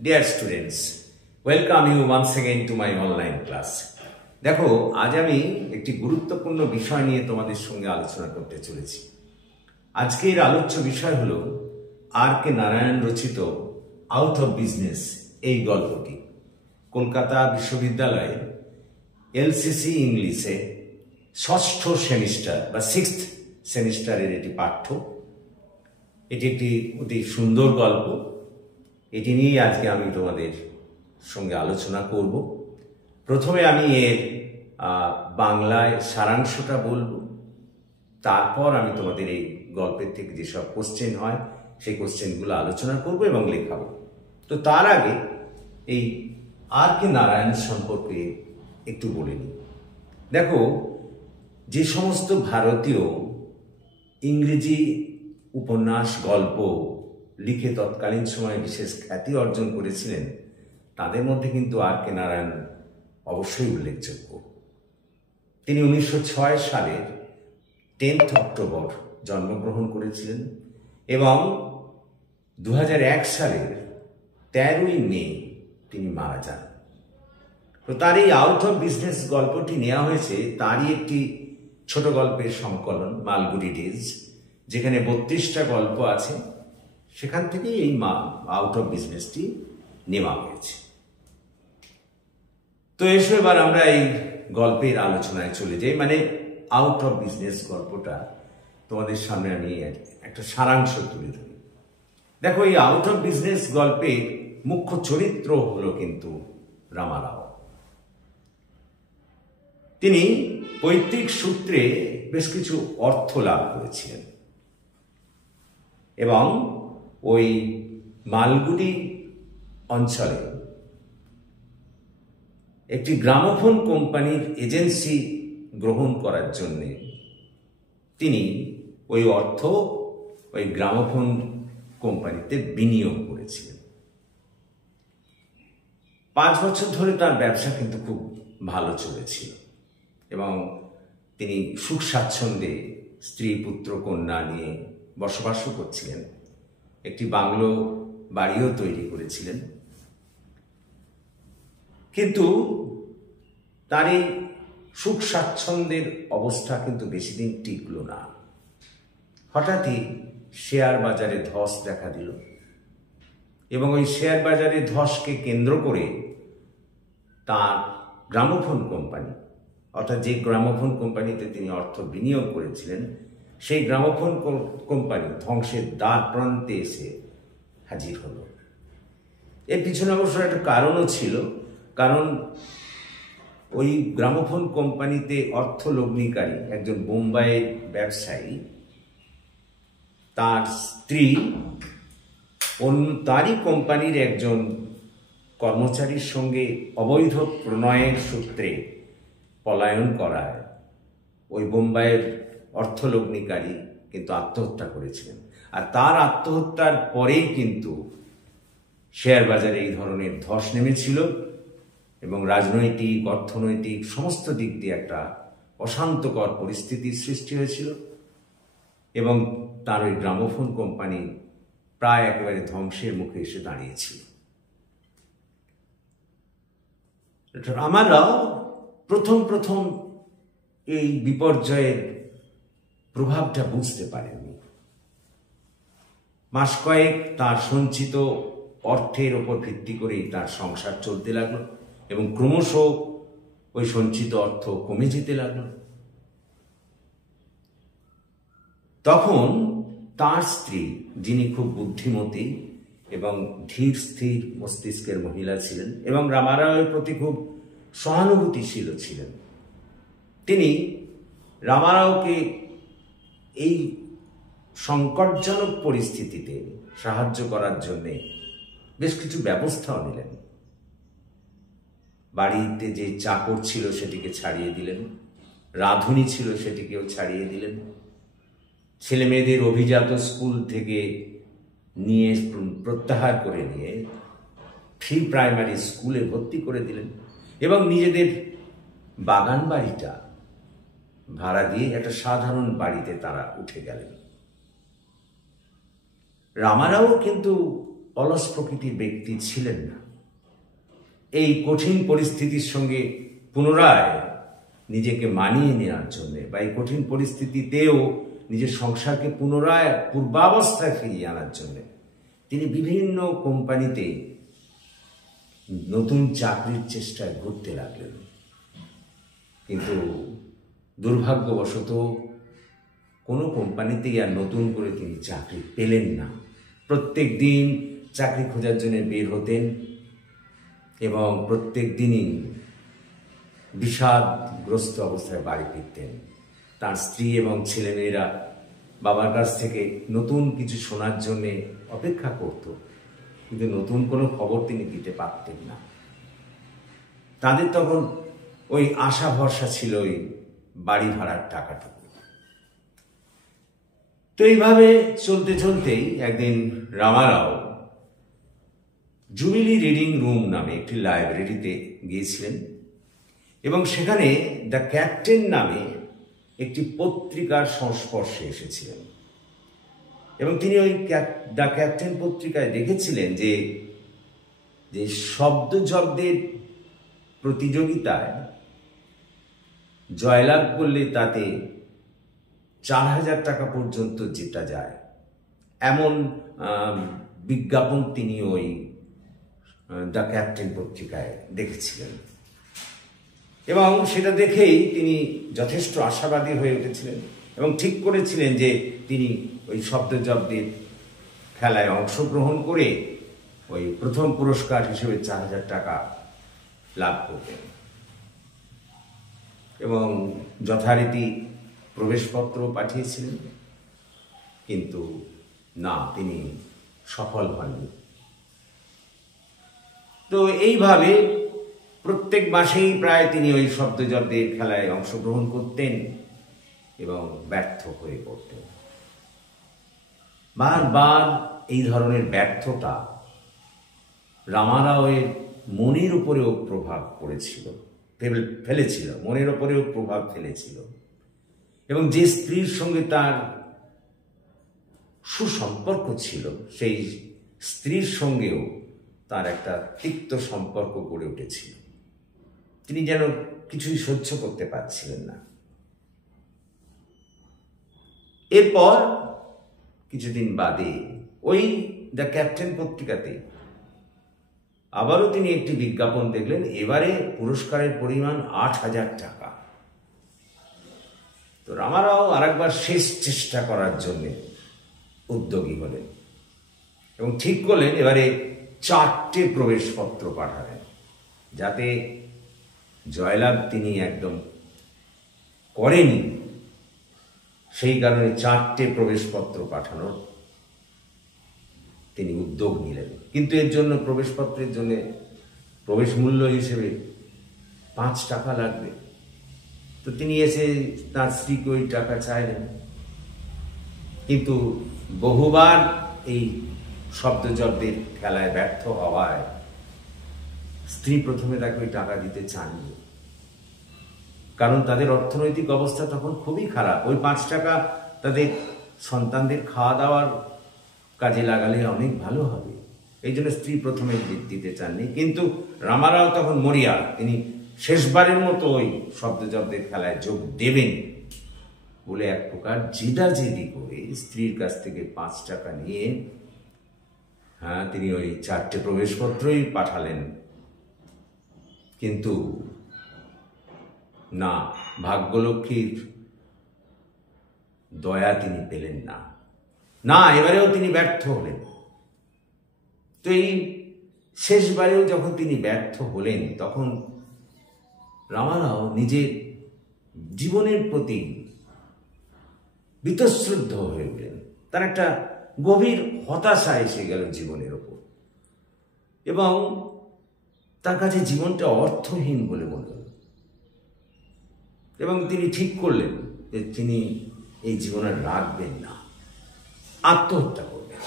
Dear students, welcome you once again to my online class. দেখো আজ আমি একটি গুরুত্বপূর্ণ বিষয় নিয়ে তোমাদের সঙ্গে আলোচনা করতে চলেছি। আজকের আলোচ্য বিষয় হলো আর কে নারায়ণ রচিত আউট অফ বিজনেস এই গল্পটি। কলকাতা বিশ্ববিদ্যালয়ে এলসিসি ইংলিশে ষষ্ঠ সেমিস্টার বা 6th সেমিস্টারের এটি পাঠ্য। এটি একটি অতি সুন্দর গল্প। এটি নিয়ে আজকে আমি তোমাদের সঙ্গে আলোচনা করব। প্রথমে আমি এর বাংলায় সারাংশটা বলবো, তারপর আমি তোমাদের এই গল্পের থেকে যেসব কোশ্চেন হয় সেই কোশ্চেনগুলো আলোচনা করব এবং লেখাবো। তো তার আগে এই আর কে নারায়ণ সম্পর্কে একটু বলে নিই। দেখো, যে সমস্ত ভারতীয় ইংরেজি উপন্যাস গল্প লিখে তৎকালীন সময়ে বিশেষ খ্যাতি অর্জন করেছিলেন, তাদের মধ্যে কিন্তু আর কে নারায়ণ অবশ্যই উল্লেখযোগ্য। তিনি 1906 সালের 10th অক্টোবর জন্মগ্রহণ করেছিলেন এবং 2001 সালের 13ই মে তিনি মারা যান। তো তার এই আউট অফ বিজনেস গল্পটি নেওয়া হয়েছে তারই একটি ছোট গল্পের সংকলন মালগুড়ি ডেজ, যেখানে 32টা গল্প আছে। সেখান থেকেই এই আউট অফ বিজনেসটি নেওয়া হয়েছে। তো এসো এবার আমরা এই গল্পের আলোচনায় চলে যাই। মানে আউট অফ বিজনেস গল্পটা তোমাদের সামনে আমি একটা সারাংশ তুলে ধরি। দেখো, এই আউট অফ বিজনেস গল্পের মুখ্য চরিত্র হলো কিন্তু রামারাও। তিনি পৈতৃক সূত্রে বেশ কিছু অর্থ লাভ করেছিলেন এবং ওই মালগুড়ি অঞ্চলে একটি গ্রামোফোন কোম্পানির এজেন্সি গ্রহণ করার জন্যে তিনি ওই অর্থ ওই গ্রামোফোন কোম্পানিতে বিনিয়োগ করেছিলেন। 5 বছর ধরে তার ব্যবসা কিন্তু খুব ভালো চলেছিল এবং তিনি সুখ স্বাচ্ছন্দ্যে স্ত্রী পুত্র কন্যা নিয়ে বসবাসও করছিলেন। একটি বাংলো বাড়িও তৈরি করেছিলেন। কিন্তু তার এই সুখ স্বাচ্ছন্দ্যের অবস্থা কিন্তু বেশি দিন টিকল না। হঠাৎই শেয়ার বাজারে ধস দেখা দিল এবং ওই শেয়ার বাজারে ধসকে কেন্দ্র করে তার গ্রামোফোন কোম্পানি, অর্থাৎ যে গ্রামোফোন কোম্পানিতে তিনি অর্থ বিনিয়োগ করেছিলেন, সেই গ্রামোফোন কোম্পানি ধ্বংসের দ্বার প্রান্তে এসে হাজির হলো। এর পিছনে অবশ্য একটা কারণও ছিল, কারণ ওই গ্রামোফোন কোম্পানিতে অর্থ লগ্নিকারী একজন বোম্বাইয়ের ব্যবসায়ী, তার স্ত্রী তারই কোম্পানির একজন কর্মচারীর সঙ্গে অবৈধ প্রণয়ের সূত্রে পলায়ন করায় ওই বোম্বাইয়ের অর্থলগ্নিকারী কিন্তু আত্মহত্যা করেছিলেন। আর তার আত্মহত্যার পরেই কিন্তু শেয়ার বাজারে এই ধরনের ধস নেমেছিল এবং রাজনৈতিক অর্থনৈতিক সমস্ত দিক দিয়ে একটা অশান্তকর পরিস্থিতির সৃষ্টি হয়েছিল এবং তার ওই গ্রামোফোন কোম্পানি প্রায় একেবারে ধ্বংসের মুখে এসে দাঁড়িয়েছিল। আমরাও প্রথম এই বিপর্যয়ের প্রভাবটা বুঝতে পারেননি। মাস কয়েক তার সঞ্চিত অর্থের ওপর ভিত্তি করেই তার সংসার চলতে লাগলো এবং ক্রমশ ওই সঞ্চিত অর্থ কমে যেতে লাগলো। তখন তার স্ত্রী, যিনি খুব বুদ্ধিমতী এবং ধীর স্থির মস্তিষ্কের মহিলা ছিলেন এবং রামারাওয়ের প্রতি খুব সহানুভূতিশীল ছিলেন, তিনি রামারাওকে এই সংকটজনক পরিস্থিতিতে সাহায্য করার জন্যে বেশ কিছু ব্যবস্থাও নিলেন। বাড়িতে যে চাকর ছিল সেটিকে ছাড়িয়ে দিলেন, রাঁধুনি ছিল সেটিকেও ছাড়িয়ে দিলেন, ছেলে মেয়েদের অভিজাত স্কুল থেকে নিয়ে প্রত্যাহার করে নিয়ে প্রি প্রাইমারি স্কুলে ভর্তি করে দিলেন এবং নিজেদের বাগান বাড়িটা ভাড়া দিয়ে একটা সাধারণ বাড়িতে তারা উঠে গেলেন। রামারাও কিন্তু অলস প্রকৃতির ব্যক্তি ছিলেন না। এই কঠিন পরিস্থিতির সঙ্গে পুনরায় নিজেকে মানিয়ে নেওয়ার জন্যে বা এই কঠিন পরিস্থিতিতেও নিজের সংসারকে পুনরায় পূর্বাবস্থায় ফিরিয়ে আনার জন্যে তিনি বিভিন্ন কোম্পানিতে নতুন চাকরির চেষ্টায় ঘুরতে লাগলেন। কিন্তু দুর্ভাগ্যবশত কোনো কোম্পানিতেই আর নতুন করে তিনি চাকরি পেলেন না। প্রত্যেক দিন চাকরি খোঁজার জন্য বের হতেন এবং প্রত্যেক দিনই বিষাদগ্রস্ত অবস্থায় বাড়ি ফিরতেন। তার স্ত্রী এবং ছেলেমেয়েরা বাবার কাছ থেকে নতুন কিছু শোনার জন্যে অপেক্ষা করত, কিন্তু নতুন কোনো খবর তিনি দিতে পারতেন না। তাদের তখন ওই আশা ভরসা ছিল ওই বাড়ি ভাড়ার টাকাটুকু। তো এইভাবে চলতে চলতেই একদিন রামারাও জুবিলি রিডিং রুম নামে একটি লাইব্রেরিতে গিয়েছিলেন এবং সেখানে দ্য ক্যাপ্টেন নামে একটি পত্রিকার সংস্পর্শে এসেছিলেন এবং তিনি ওই দ্য ক্যাপ্টেন পত্রিকায় দেখেছিলেন যে শব্দযজ্ঞের প্রতিযোগিতায় জয়লাভ করলে তাতে 4,000 টাকা পর্যন্ত জেতা যায়, এমন বিজ্ঞাপন তিনি ওই দ্য ক্যাপ্টেন পত্রিকায় দেখেছিলেন এবং সেটা দেখেই তিনি যথেষ্ট আশাবাদী হয়ে উঠেছিলেন এবং ঠিক করেছিলেন যে তিনি ওই শব্দযজ্ঞের খেলায় অংশগ্রহণ করে ওই প্রথম পুরস্কার হিসেবে 4,000 টাকা লাভ করবেন এবং যথারীতি প্রবেশপত্র পাঠিয়েছিলেন, কিন্তু না, তিনি সফল হননি। তো এইভাবে প্রত্যেক মাসেই প্রায় তিনি ওই শব্দযজ্ঞের খেলায় অংশগ্রহণ করতেন এবং ব্যর্থ হয়ে পড়তেন। বারবার এই ধরনের ব্যর্থতা রামারাওয়ের মনের উপরেও প্রভাব ফেলেছিল, মনের উপরেও প্রভাব ফেলেছিল এবং যে স্ত্রীর সঙ্গে তার সুসম্পর্ক ছিল সেই স্ত্রীর সঙ্গেও তার একটা তিক্ত সম্পর্ক গড়ে উঠেছিল। তিনি যেন কিছুই সহ্য করতে পারছিলেন না। এরপর কিছুদিন বাদে ওই দ্য ক্যাপ্টেন পত্রিকাতে আবারও তিনি একটি বিজ্ঞাপন দেখলেন, এবারে পুরস্কারের পরিমাণ 8,000 টাকা। তো রামারাও আরেকবার শেষ চেষ্টা করার জন্য উদ্যোগী হলেন এবং ঠিক করলেন এবারে 4টে প্রবেশপত্র পাঠাবেন, যাতে জয়লাভ তিনি একদম করেনি সেই কারণে 4টে প্রবেশপত্র পাঠানোর তিনি উদ্যোগ নিলেন। কিন্তু এর জন্য প্রবেশপত্রের জন্য প্রবেশ মূল্য হিসেবে 5 টাকা লাগবে। তো তিনি এসে তার স্ত্রীকে ওই টাকা চাইলেন, কিন্তু বহুবার এই শব্দযজ্ঞের খেলায় ব্যর্থ হওয়ায় স্ত্রী প্রথমে তাকে ওই টাকা দিতে চাননি, কারণ তাদের অর্থনৈতিক অবস্থা তখন খুবই খারাপ। ওই 5 টাকা তাদের সন্তানদের খাওয়া দাওয়ার কাজে লাগালে অনেক ভালো হবে, এই জন্য স্ত্রী প্রথমে দিতে চাননি। কিন্তু রামারাও তখন মরিয়া, তিনি শেষবারের মতো ওই শব্দযজ্ঞের খেলায় যোগ দেবেন বলে এক প্রকার জেদাজেদি করে স্ত্রীর কাছ থেকে 5 টাকা নিয়ে তিনি ওই 4টে প্রবেশপত্রই পাঠালেন। কিন্তু না, ভাগ্যলক্ষ্মীর দয়া তিনি পেলেন না, এবারেও তিনি ব্যর্থ হলেন। তো এই শেষবারেও যখন তিনি ব্যর্থ হলেন তখন রামারাও নিজের জীবনের প্রতি বীতশ্রদ্ধ হয়ে উঠলেন। তার একটা গভীর হতাশা এসে গেল জীবনের ওপর এবং তার কাছে জীবনটা অর্থহীন বলে মনে হল এবং তিনি ঠিক করলেন যে তিনি এই জীবন আর রাখবেন না, আত্মহত্যা করবেন।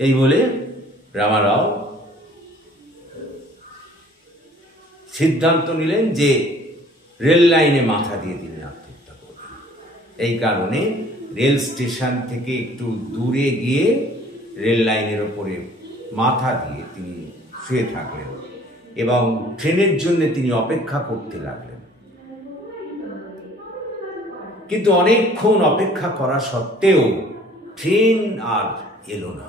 এই বলে রামারাও সিদ্ধান্ত নিলেন যে রেল লাইনে মাথা দিয়ে তিনি আত্মহত্যা করবেন। এই কারণে রেল স্টেশন থেকে একটু দূরে গিয়ে রেল লাইনের ওপরে মাথা দিয়ে তিনি শুয়ে থাকলেন এবং ট্রেনের জন্য তিনি অপেক্ষা করতে লাগলেন। কিন্তু অনেকক্ষণ অপেক্ষা করা সত্ত্বেও ট্রেন আর এলো না।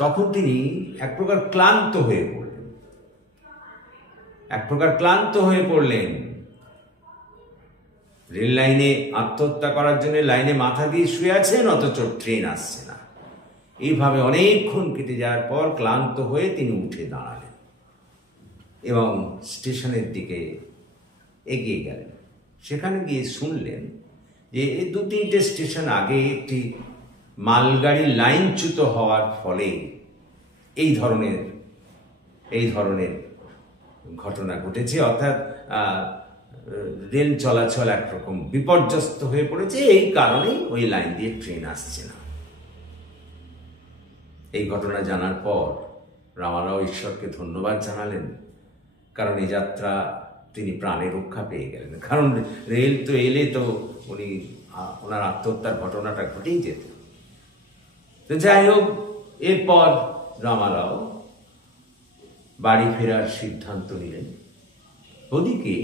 তখন তিনি এক প্রকার ক্লান্ত হয়ে পড়লেন। রেল লাইনে আত্মহত্যা করার জন্য লাইনে মাথা দিয়ে শুয়ে আছেন, অথচ ট্রেন আসছে না। এইভাবে অনেকক্ষণ কেটে যাওয়ার পর ক্লান্ত হয়ে তিনি উঠে দাঁড়ালেন এবং স্টেশনের দিকে এগিয়ে গেলেন। সেখানে গিয়ে শুনলেন যে 2-3টে স্টেশন আগে একটি মালগাড়ি লাইনচ্যুত হওয়ার ফলে এই ধরনের ঘটনা ঘটেছে, অর্থাৎ রেল চলাচল একরকম বিপর্যস্ত হয়ে পড়েছে। এই কারণেই ওই লাইন দিয়ে ট্রেন আসছে না। এই ঘটনা জানার পর রামারাও ঈশ্বরকে ধন্যবাদ জানালেন, কারণ এই যাত্রা তিনি প্রাণে রক্ষা পেয়ে গেলেন। কারণ রেল তো এলে তো ওনার আত্মহত্যার ঘটনাটা ঘটেই যেত। তো যাই হোক, এরপর রামারাও বাড়ি ফেরার সিদ্ধান্ত নিলেন। ওদিকে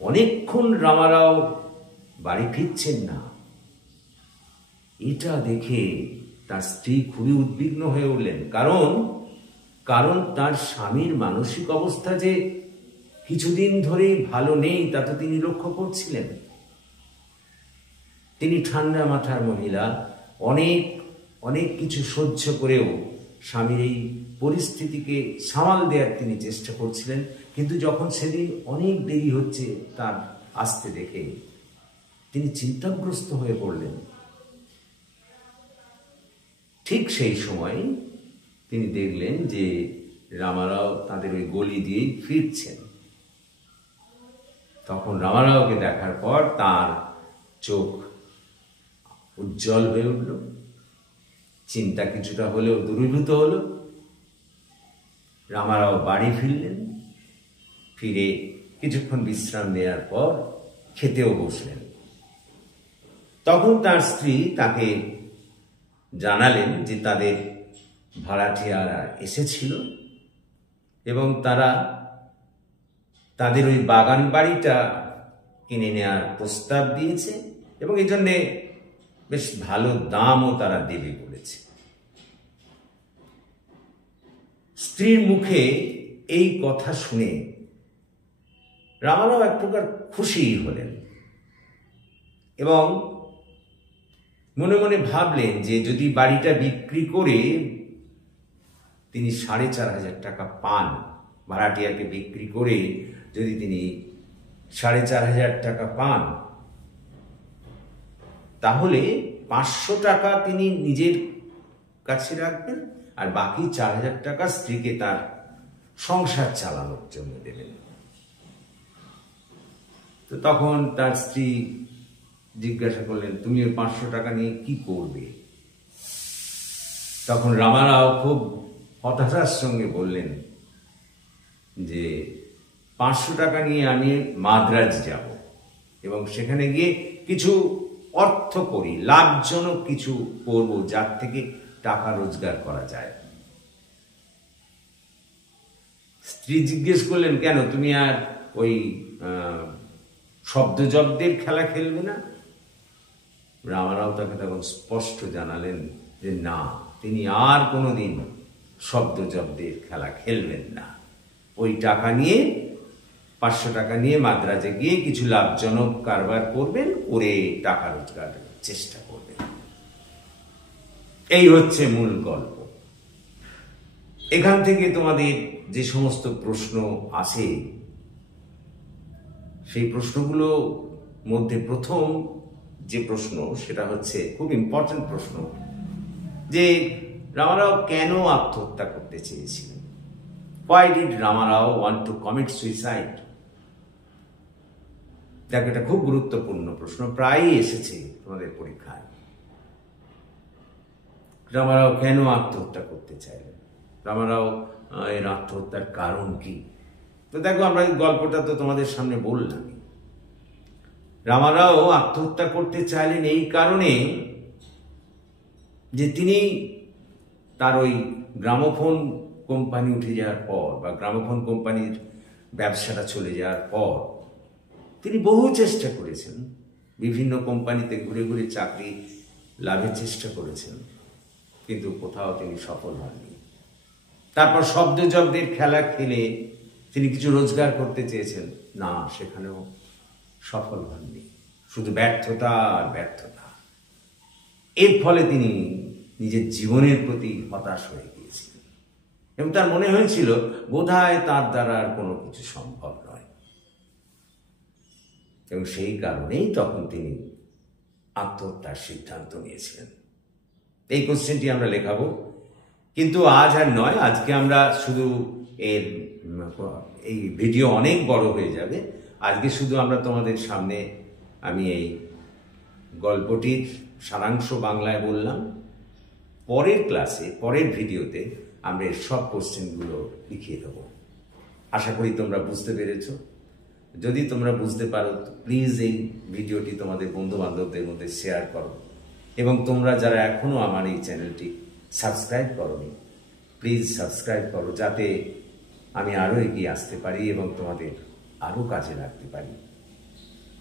অনেকক্ষণ রামারাও বাড়ি ফিরছেন না। এটা দেখে তার স্ত্রী খুবই উদ্বিগ্ন হয়ে উঠলেন, কারণ তার স্বামীর মানসিক অবস্থা যে কিছুদিন ধরেই ভালো নেই তা তো তিনি লক্ষ্য করছিলেন। তিনি ঠান্ডা মাথার মহিলা, অনেক কিছু সহ্য করেও স্বামীর এই পরিস্থিতিকে সামাল দেওয়ার তিনি চেষ্টা করছিলেন। কিন্তু যখন সেদিন অনেক দেরি হচ্ছে তার আসতে দেখে তিনি চিন্তাগ্রস্ত হয়ে পড়লেন। ঠিক সেই সময় তিনি দেখলেন যে রামারাও তাদের ওই গলি দিয়েই ফিরছেন। তখন রামারাওকে দেখার পর তার চোখ উজ্জ্বল হয়ে উঠল, চিন্তা কিছুটা হলেও দূরীভূত হলো। রামারাও বাড়ি ফিরলেন। ফিরে কিছুক্ষণ বিশ্রাম নেওয়ার পর খেতেও বসলেন। তখন তার স্ত্রী তাকে জানালেন যে তাদের ভাড়াটিয়ারা এসেছিল এবং তারা তাদের ওই বাগান বাড়িটা কিনে নেওয়ার প্রস্তাব দিয়েছে এবং এই জন্যে বেশ ভালো দামও তারা দেবে বলেছে। স্ত্রীর মুখে এই কথা শুনে রামারাও এক প্রকার খুশি হলেন এবং মনে মনে ভাবলেন যে যদি বাড়িটা বিক্রি করে তিনি 4,500 টাকা পান, ভাড়াটিয়াকে বিক্রি করে যদি তিনি 4,500 টাকা পান, তাহলে 500 টাকা তিনি নিজের কাছে রাখবেন আর বাকি 4,000 টাকা স্ত্রীকে তার সংসার চালানোর জন্য দেবেন। তো তখন তার স্ত্রী জিজ্ঞাসা করলেন, তুমি ওই 500 টাকা নিয়ে কি করবে? তখন রামারাও খুব হতাশার সঙ্গে বললেন যে 500 টাকা নিয়ে আমি মাদ্রাজ যাব এবং সেখানে গিয়ে কিছু অর্থ করি, লাভজনক কিছু করব, যার থেকে টাকা রোজগার করা যায়। স্ত্রী জিজ্ঞেস করলেন, কেন তুমি আর ওই শব্দজব্দের খেলা খেলবে না? রামারাও তাকে তখন স্পষ্ট জানালেন যে না, তিনি আর কোনোদিন শব্দজব্দের খেলা খেলবেন না। ওই টাকা নিয়ে 500 টাকা নিয়ে মাদ্রাজে গিয়ে কিছু লাভজনক কারবার করবেন, করে টাকা রোজগারের চেষ্টা করবেন। এই হচ্ছে মূল গল্প। এখান থেকে তোমাদের যে সমস্ত প্রশ্ন আসে, সেই প্রশ্নগুলো মধ্যে প্রথম যে প্রশ্ন সেটা হচ্ছে খুব ইম্পর্টেন্ট প্রশ্ন, যে রামারাও কেন আত্মহত্যা করতে চেয়েছিলেন? Why did Ramarao want to commit suicide? দেখো, এটা খুব গুরুত্বপূর্ণ প্রশ্ন, প্রায়ই এসেছে তোমাদের পরীক্ষায়। রামারাও কেন আত্মহত্যা করতে চাইলেন? রামারাও এর আত্মহত্যার কারণ কি? তো দেখো, আমরা এই গল্পটা তো তোমাদের সামনে বললাম। রামারাও আত্মহত্যা করতে চাইলেন এই কারণে যে তিনি তার ওই গ্রামোফোন কোম্পানি উঠে যাওয়ার পর বা গ্রামোফোন কোম্পানির ব্যবসাটা চলে যাওয়ার পর তিনি বহু চেষ্টা করেছেন, বিভিন্ন কোম্পানিতে ঘুরে ঘুরে চাকরি লাভের চেষ্টা করেছেন, কিন্তু কোথাও তিনি সফল হননি। তারপর শব্দযজ্ঞের খেলা খেলে তিনি কিছু রোজগার করতে চেয়েছেন, না, সেখানেও সফল হননি, শুধু ব্যর্থতা আর ব্যর্থতা। এর ফলে তিনি নিজের জীবনের প্রতি হতাশ হয়ে গিয়েছিলেন এবং তার মনে হয়েছিল বোধহয় তার দ্বারা আর কোনো কিছু সম্ভব নয়, এবং সেই কারণেই তখন তিনি আত্মহত্যার সিদ্ধান্ত নিয়েছিলেন। এই কোশ্চেনটি আমরা লেখাবো, কিন্তু আজ আর নয়। আজকে আমরা শুধু এই ভিডিও অনেক বড় হয়ে যাবে। আজকে শুধু আমরা তোমাদের সামনে আমি এই গল্পটির সারাংশ বাংলায় বললাম। পরের ক্লাসে, পরের ভিডিওতে আমরা এর সব কোশ্চেনগুলো লিখিয়ে দেবো। আশা করি তোমরা বুঝতে পেরেছ। যদি তোমরা বুঝতে পারো প্লিজ এই ভিডিওটি তোমাদের বন্ধু বান্ধবদের মধ্যে শেয়ার করো, এবং তোমরা যারা এখনো আমার এই চ্যানেলটি সাবস্ক্রাইব করোনি প্লিজ সাবস্ক্রাইব করো, যাতে আমি আরও এগিয়ে আসতে পারি এবং তোমাদের আরও কাজে লাগতে পারি।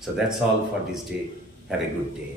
So that's all for this day. Have a good day.